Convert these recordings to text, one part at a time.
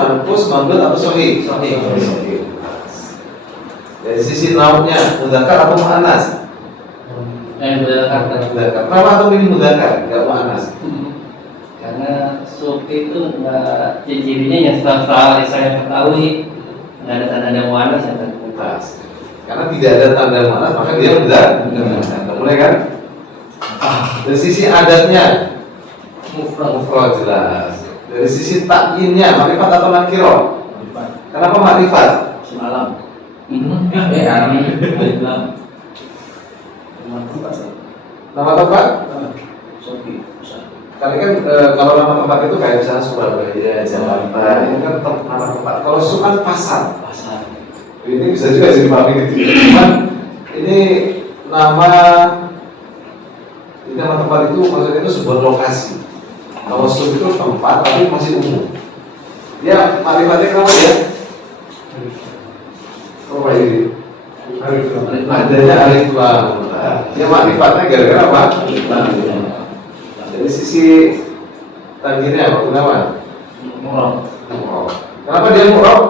manqus, mamdud atau sahih? Sahih. Dari sisi nauknya mudzakkar atau muannas? Mudzakkar. Kenapa atau pilih mudzakkar enggak muannas? Karena sufi itu nggak ciri-cirinya yang setelah saya ketahui nggak ada tanda muannas yang terkutas. Karena tidak ada tanda muannas maka dia mudzakkar. Mulai kan? Dari sisi adatnya mufrad jelas. Dari sisi takyinnya makrifat atau nakiro? Kenapa makrifat? Semalam. Nama tempat? Sufi. Tapi kan kalau nama tempat itu kayak misalnya Surabaya, Jakarta, ini kan nama tempat. Kalau su kan pasar. Ini bisa juga jadi dipahami gitu. Cuman ini nama tempat itu maksudnya itu sebuah lokasi. Kalau su itu tempat tapi masih umum. Ya, makrifatnya kenapa ya? Apa ini? Adanya alif lam. Ya makrifatnya gara-gara apa? Dari sisi tangkirnya apa? Kenapa? Murad. Kenapa dia murad?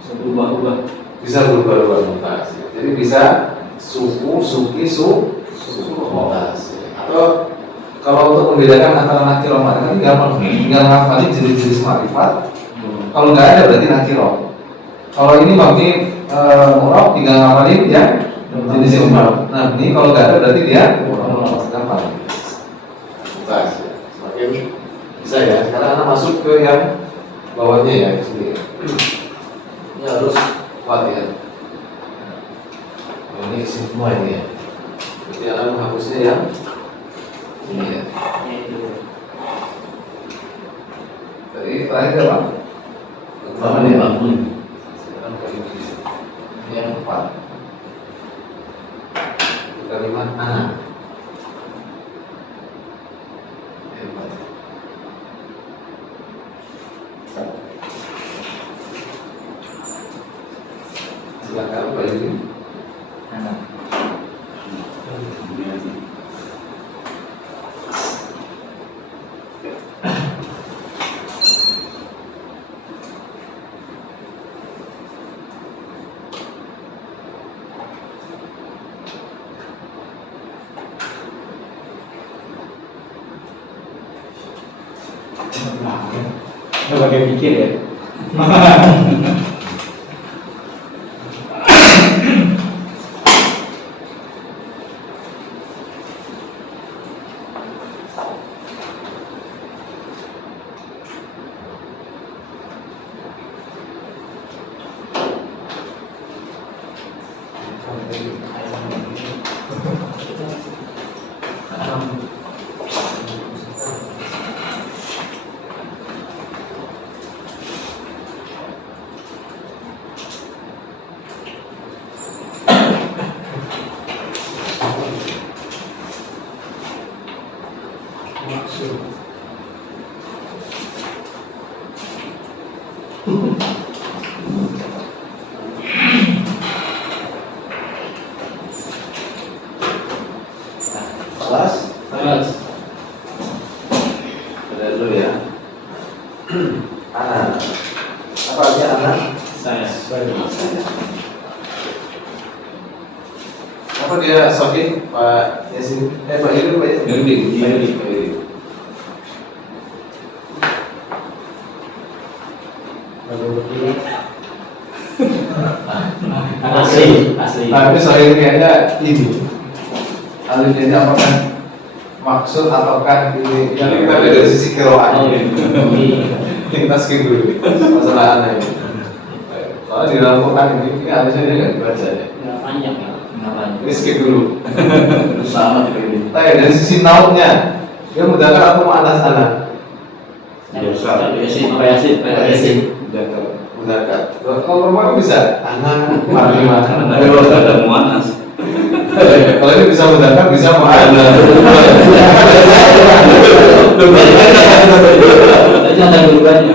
Bisa berubah-ubah. Bisa berubah-ubah mutasi. Jadi bisa suku, suki, suku mutasi. Atau kalau untuk membedakan antara nakiro makrifat ini gampang, tinggal ngafalin jenis-jenis makrifat. Kalau nggak ada berarti nakiro. Kalau ini mabni murad tinggal ngafalin ya jenisnya umar. Nah ini kalau nggak ada berarti dia gampang. Mutasi. Semakin bisa ya. Sekarang anak masuk ke yang bawahnya ya sini. Ini harus kuat ya. Ini isi semua ini ya. Berarti anak menghapusnya yang ini ya. Tadi terakhir apa? Pertama nih bangun. Ini yang empat. Kalimat anak. Hebat. Silakan Pak Yudi. Anak. Udah pakai pikir ya. Kelas? Sudah dulu ya. Anak. Apa artinya anak? Saya. Apa dia Sofi? Pak Yasin? Pak Yudi, Pak Yasin? Yudi. Asli. Nah, ini saya kayaknya ini. Alif ini apakah maksud ataukah ini? Yang kita lihat dari sisi kiroan. Kita skip dulu masalah anak ini. Soalnya di dalam Quran ini harusnya dia nggak dibaca ya. Nggak panjang ya. Ini skip dulu. Sama ini. Dari sisi nauknya, dia mudzakkar atau muannas anak? Yasin. Mudzakkar. Kalau perempuan bisa anak, marlima. Kalau ada muannas. Kalau ini bisa mudzakkar, bisa muannas. Ada berubahnya.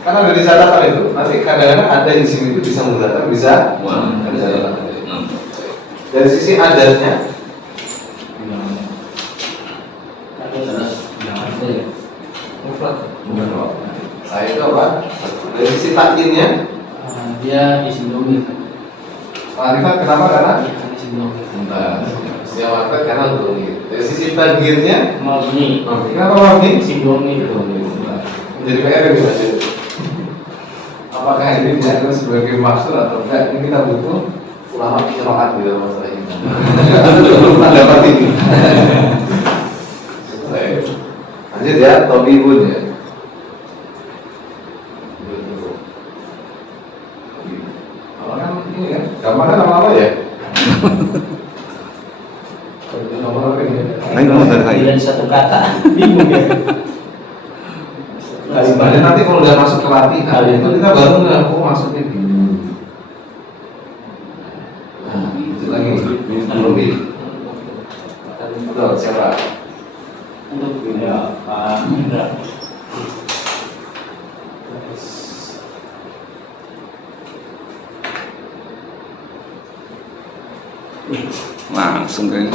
Karena dari catatan itu, nanti kadang-kadang ada di sini itu bisa mudzakkar, bisa Muannas. ada catatan. Dari sisi adatnya, Terus. mufrad. Marifat kenapa? Karena Sebelum Nah, istilah marifat karena domir. Dari sisi tagirnya mabni, kenapa mabni? sebelum itu. Nah, menjadi PR bisa jadi. Apakah ini dianggap sebagai maksud atau enggak? Ini kita butuh ulama qiraat di dalam masalah ini. Belum dapat ini. Lanjut ya, tabibun ya. Kalau kan ini kan, gampang kan nama-nama ya. Nomor apa ini? Ayo dari saya. Tidak satu kata, bingung ya. Dan nanti kalau udah masuk ke latihan itu kita baru nggak, oh maksudnya gini. Nah, itu lagi lebih. Betul, siapa? Untuk ya Pak Indra. Langsung kan.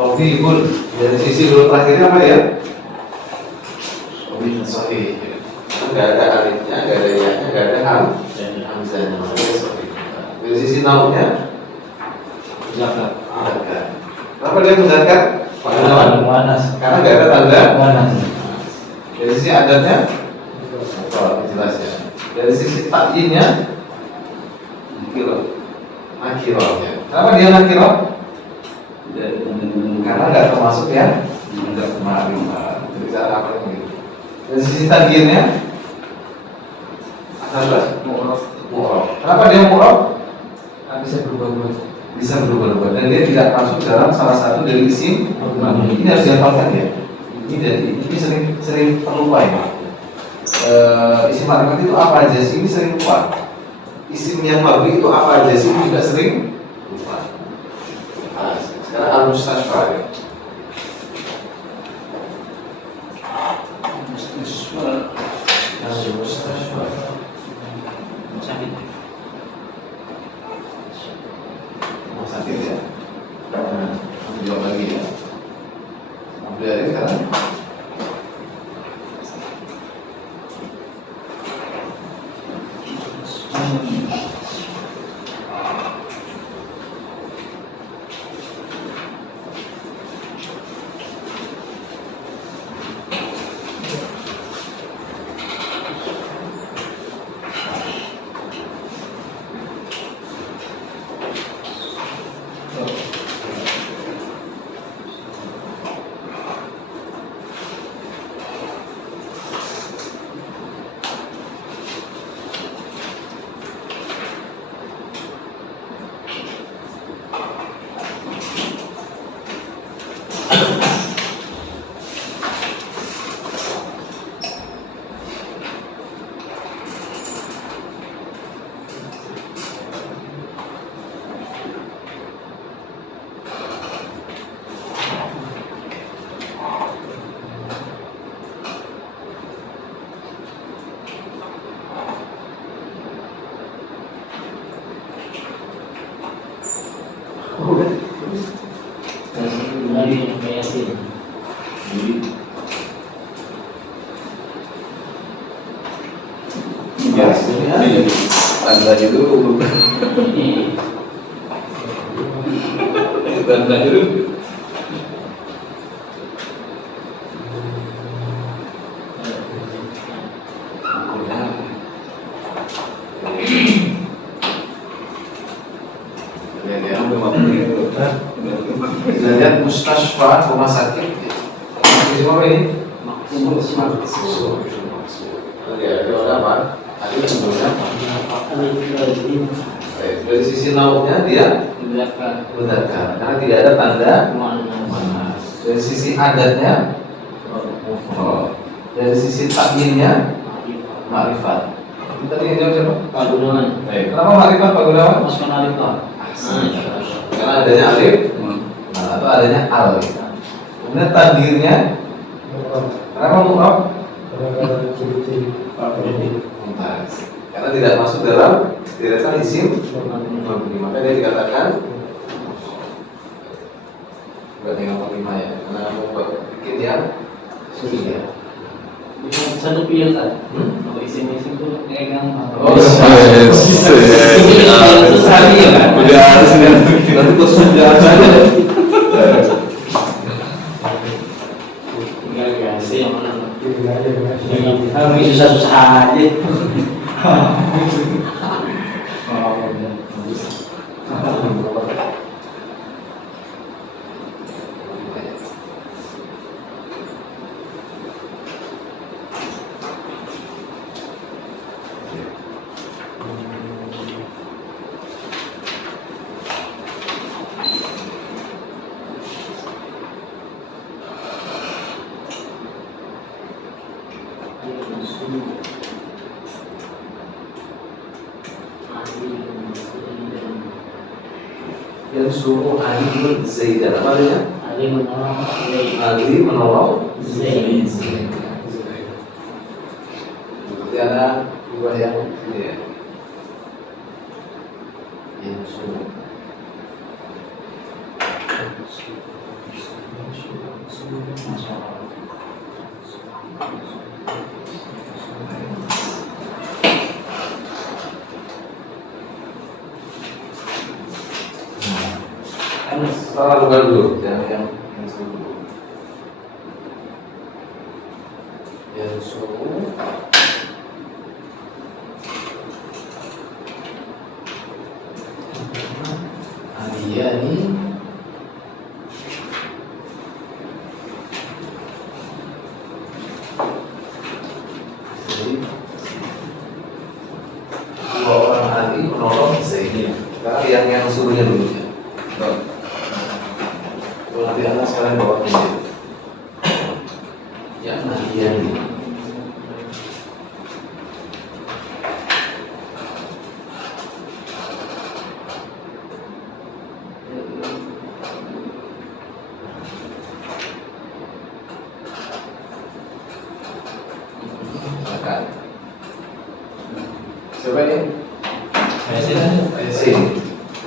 Tabibun dari sisi dulu terakhirnya apa ya? Tabibun sahih. Nggak ada alifnya, nggak ada ya-nya, nggak ada hamzahnya. Makanya sahih. Dari sisi naunya Zakat. zakat. Kenapa dia menzakat? Manas. Karena nggak ada tanda. Manas. Dari sisi adatnya, oh, jelas ya. Dari sisi takyinnya, nakirahnya. Kenapa dia nakirah? Karena nggak termasuk ya, nggak ma'rifat. Jadi cara apa ini? Dari sisi takyinnya, apa? Mu'rab. Kenapa dia mu'rab? Bisa berubah-ubah. Bisa berubah-ubah dan dia tidak masuk dalam salah satu dari isim. Ini harus dihafalkan ya. Ini sering terlupa ya. Isim marifat itu apa aja sih? Ini sering lupa. Isim yang mabni itu apa aja sih? Ini juga sering lupa. Nah, sekarang al-mustashfar ya. Al-mustashfar. Mau sakit ya? Nah, jawab lagi ya. Ambil aja sekarang. Lagi Yasin. Ya, sebenarnya tanda dulu. Tanda dulu. Kemudian mustasfa, rumah sakit. Isim apa ini? Maksud. Ada apa? Ada sebelumnya. Dari sisi nauknya dia mudzakkar karena tidak ada tanda muannas. Dari sisi adatnya mufrad. Dari sisi takyinnya ma'rifat. Tadi yang jawab siapa? Pak Gunawan. Kenapa ma'rifat Pak Gunawan? Mas Manalifah. Karena adanya alif atau adanya al. Kemudian takdirnya kenapa mu'rab? Mumtaz. Karena tidak masuk dalam deretan isim mabni, maka dia dikatakan bukan yang lima ya, karena kamu bikin yang sudah. Satu pilih kan? Kalau isim-isim tuh kayak gampang. Oh, Yes. Susah ya kan? Udah harus nanti terus jalan saja. Tinggal biasa yang mana? Kami susah-susah aja. Yang suruh Ali Zaidan apa artinya? Ali menolong Zaid. Berarti ada dua yang ini ya. Yang suruh. Salah bukan dulu, yang suruh dulu. Yang suruh. Aliyani dua orang Ali menolong Zaidnya. Sekarang yang suruhnya dulu ya. Kalau nanti anak sekarang bawa ini. Ya, Aliyani. Silakan. Siapa ini? PSI.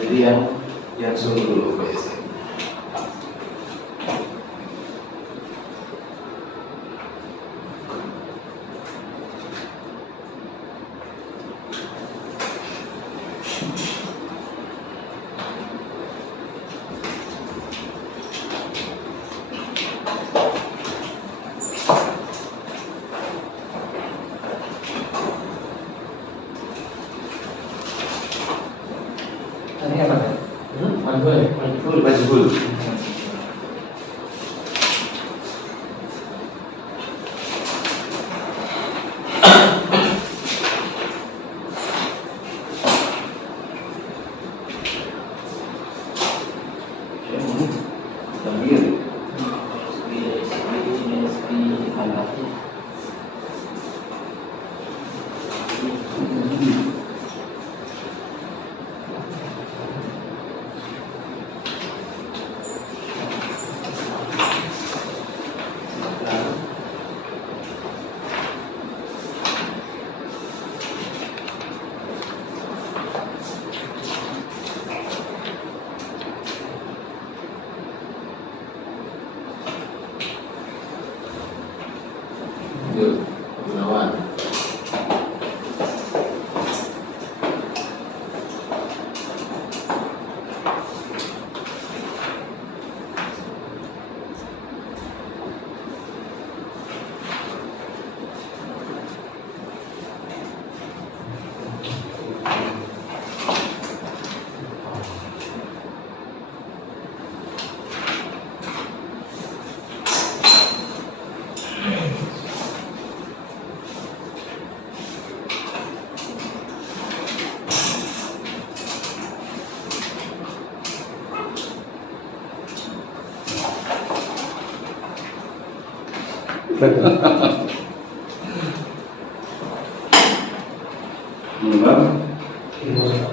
Jadi yang suruh dulu PSI. Tadi apa? Majhul. Majhul. Tamir.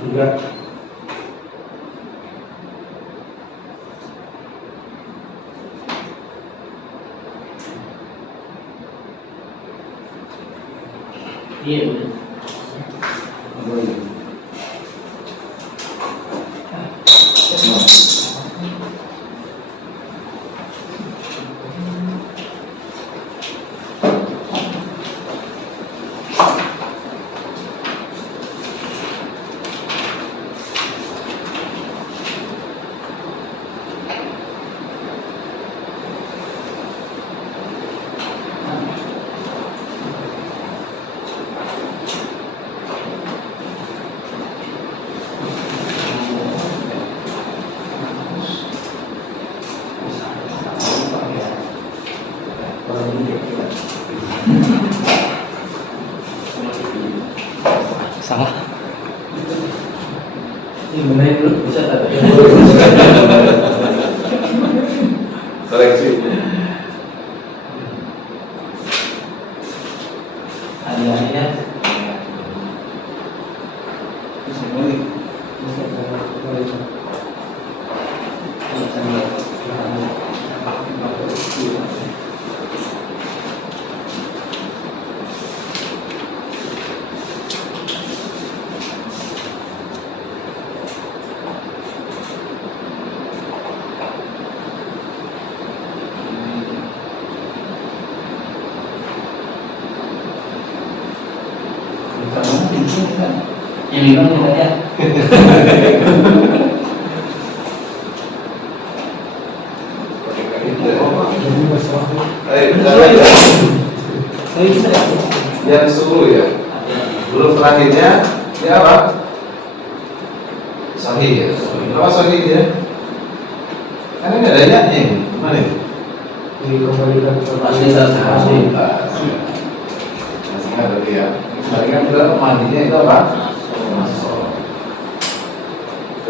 Enggak. Iya. Salah. Ini benerin dulu bisa tak? Koreksi. Hadiahnya. Yang lima kita ya. Yang 10 ya. Belum terakhirnya dia apa? Sahih ya. Apa sahih ya? Karena nggak ada ayatnya ini. Gimana ini? Dikembalikan ke Pasti pasti. Masih ada dia. Kembalikan juga mandinya itu apa?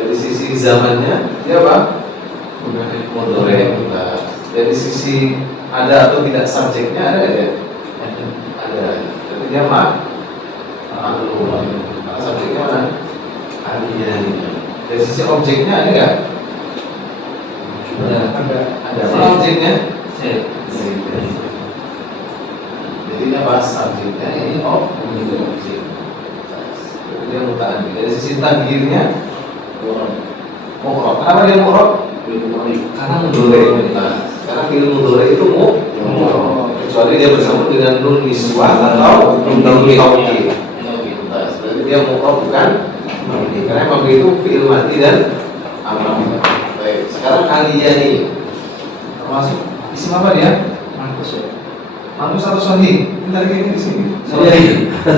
Dari sisi zamannya dia apa? Mudore. Dari sisi ada atau tidak subjeknya ada nggak ya? Ada. Jadi dia subjeknya mana? Ada. Dari sisi objeknya ada nggak? Ada. Mana objeknya? Jadi ini apa? Subjeknya ini objek. Dia muta'addi. Dari sisi takdirnya mu'rab. Kenapa dia mu'rab? Karena mudore. Karena fi'il mudore itu mu'rab. Kecuali dia bersama dengan nun niswah atau nun taukid. Berarti dia mu'rab bukan mabni. Karena mabni itu fi'il mati dan amar. Baik. Sekarang aliyani termasuk isim apa dia? Mampus ya. Manus atau sahih? Kita lagi di sini. Iya.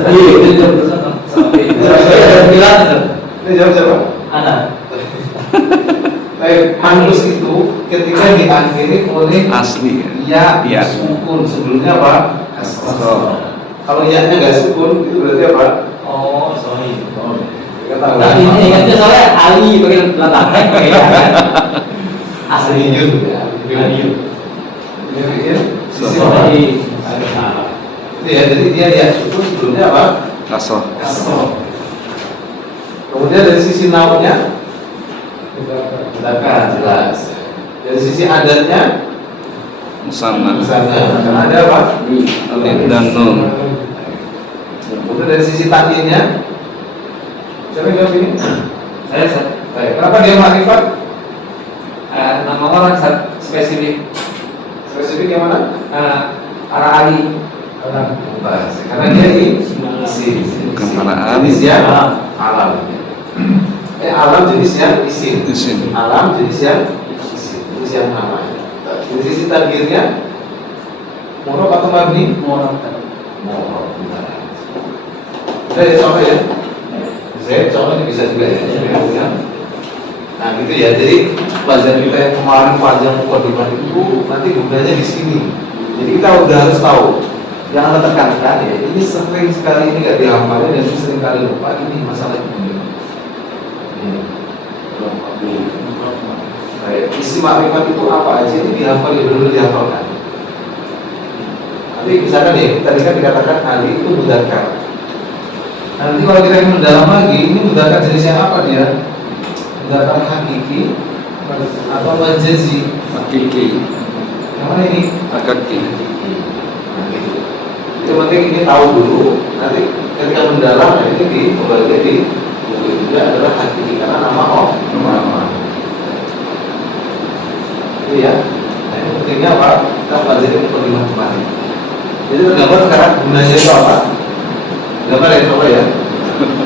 Iya, itu jam bersama. Saya bilang itu. Ini jawab siapa? Ada. Baik, manus itu ketika diakhiri oleh Asli. ya Ya. sukun, sebelumnya apa? Kasroh. Kalau ya-nya nggak sukun itu berarti apa? Oh, sorry. Kata Nah, ini ingatnya soalnya Ali bagian belakangnya kayak kan. Asli Aliyun ya. Aliyun. Ini pikir sisi Sorry. itu ya, jadi dia ya sukun sebelumnya apa? Kasroh. Kasroh. Kemudian dari sisi naunya mudzakkar jelas. Dari sisi adatnya Musanna. misalnya karena ada apa? Alif dan nun. Kemudian dari sisi takinnya, siapa yang jawab ini? Saya Baik, kenapa dia makrifat? nama orang spesifik Spesifik yang mana? para Ali. Karena dia isim. Bukan para ahli. Jenis yang alam. Alam jenis yang isim. Isim. Alam jenis yang isim. Jenis yang nama. Dari sisi takdirnya, murab atau mabni? Orang Murab. Ada contoh ya? Saya contohnya bisa juga ya. Nah gitu ya, jadi pelajaran kita yang kemarin panjang mukadimah itu nanti gunanya di sini. Jadi kita udah harus tahu. Yang anda tekankan ya, ini sering sekali ini nggak dihafalin dan sering kali lupa ini masalah ini. Baik, isi makrifat itu apa aja itu dihafal dulu dihafalkan. Nanti misalkan ya, tadi kan dikatakan Ali itu mudzakkar. Nanti kalau kita ingin mendalam lagi, ini mudzakkar jenisnya apa dia? Mudzakkar hakiki atau majazi? Hakiki. Yang mana ini? Hakiki. Nah, gitu. Itu penting ini tahu dulu. Nanti ketika mendalam, ini di pembagian di buku itu adalah hakiki karena nama nama. Itu ya. Nah, ini pentingnya apa? Kita pelajari mukadimah kemarin. Jadi tergambar sekarang gunanya itu apa? Gambar ya, coba ya.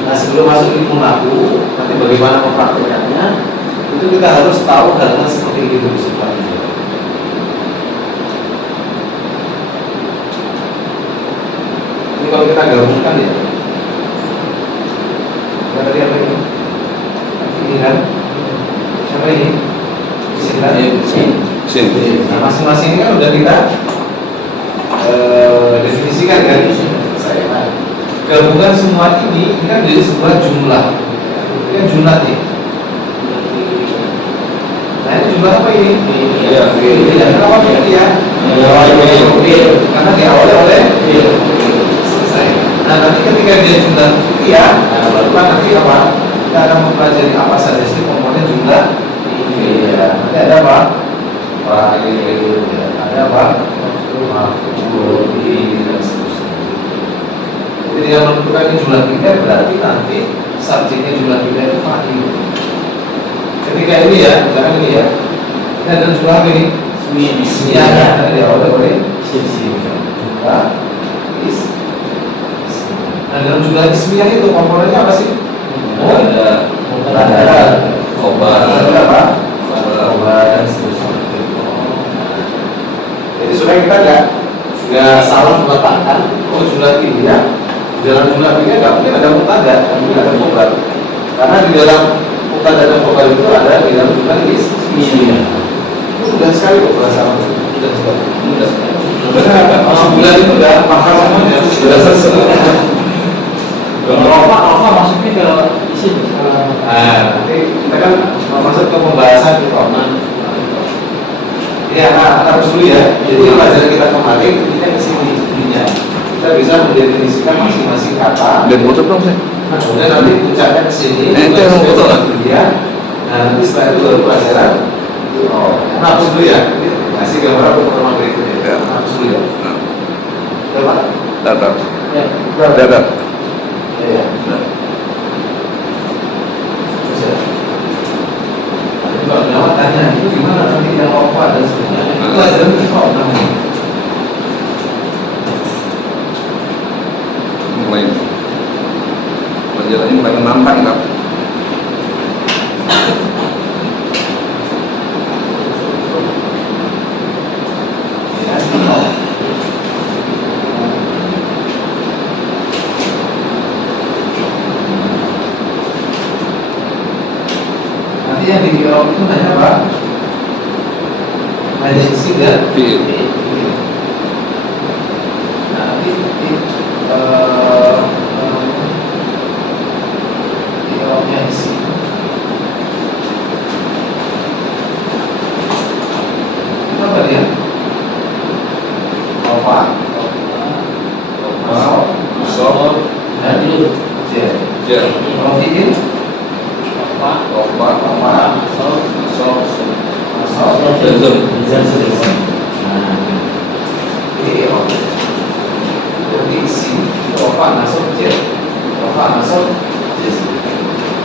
Nah, sebelum masuk ilmu nahwu, nanti bagaimana mempraktekannya, itu kita harus tahu hal-hal seperti ini dulu sifatnya. Ini kalau kita gabungkan ya, kita tadi apa ini? Ini kan? Siapa ini? Sin kan? Sin. Nah, masing-masing ini kan udah kita definisikan kan? Saya kan? Gabungan semua ini kan menjadi sebuah jumlah. Ini kan jumlah nih. Nah, ini jumlah apa ini? Iya. Kenapa ini ya? Karena diawali oleh selesai. Nah, nanti ketika dia jumlah ya, baru nanti apa? Kita akan mempelajari apa saja sih komponen jumlah. Iya. Nanti ada apa? Ada apa? Maf'ul bihi dan seterusnya. Jadi yang menentukan jumlah kita berarti nanti subjeknya jumlah kita itu fa'il. Ketika ini ya, misalkan ini ya, ini ada jumlah apa ini? Ismiyah ya, ada diawali oleh jumlah nah dalam jumlah ismiyah itu komponennya apa sih? Ada khobar, ada apa? Khobar dan seterusnya. Jadi supaya kita nggak salah meletakkan jumlah ini ya. Di dalam jumlah ini nggak mungkin ada mubtada, nggak mungkin ada khobar. Karena di dalam mubtada dan khobar itu ada di dalam jumlah ismiyah. Itu mudah sekali kok bahasa Arab. Mudah sekali. Masuk bulan itu udah paham semuanya. Sudah selesai. Alfa masuknya ke isim. Nah, nanti kita kan masuk ke pembahasan itu. Ya, harus dulu ya. Jadi pelajaran kita kemarin ini kan kesini intinya. Kita bisa mendefinisikan masing-masing kata. Dan foto dong saya. Nah, kemudian nanti puncaknya kesini. Itu yang foto lah. Ya. Nah, nanti setelah itu baru pelajaran. Hapus dulu ya. Kasih gambar pertemuan berikutnya. Hapus dulu ya. Coba. Datang. Ya. Datang. Ya. Bisa. Tapi kalau jawab tanya itu gimana nanti yang apa dan sebenarnya itu pelajaran kita namanya. Mulai. Pelajarannya mulai menantang kan. Nanti yang di Eropa itu hanya apa? Hanya isi dan Fi'il. nah nanti di Eropa isi. Itu apa dia? Eropa. Masuk. Dan itu ya. Ya. Kalau fi'il Opa. Masuk. masuk Jazm. nah ini Eropa. Jadi isi Eropa masuk ya. Eropa masuk yes.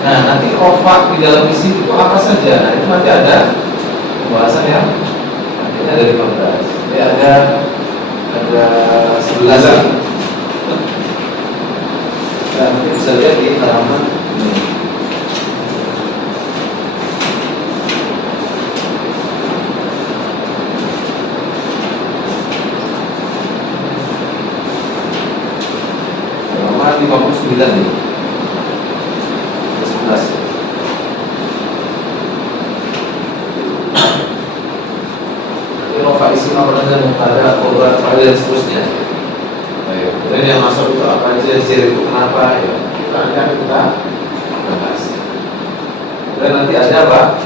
Nah nanti Eropa di dalam isi itu apa saja? Nah itu nanti ada pembahasan yang nanti ada 15. Jadi ada 11. Nah, nanti bisa lihat di halaman ini. Halaman 59 nih. 11. Eropa isi apa dan mubtada, khobar, fa'il dan seterusnya. Dan yang masuk itu apa aja, zir itu kenapa ya? Kita akan kita bahas. Dan nanti ada apa?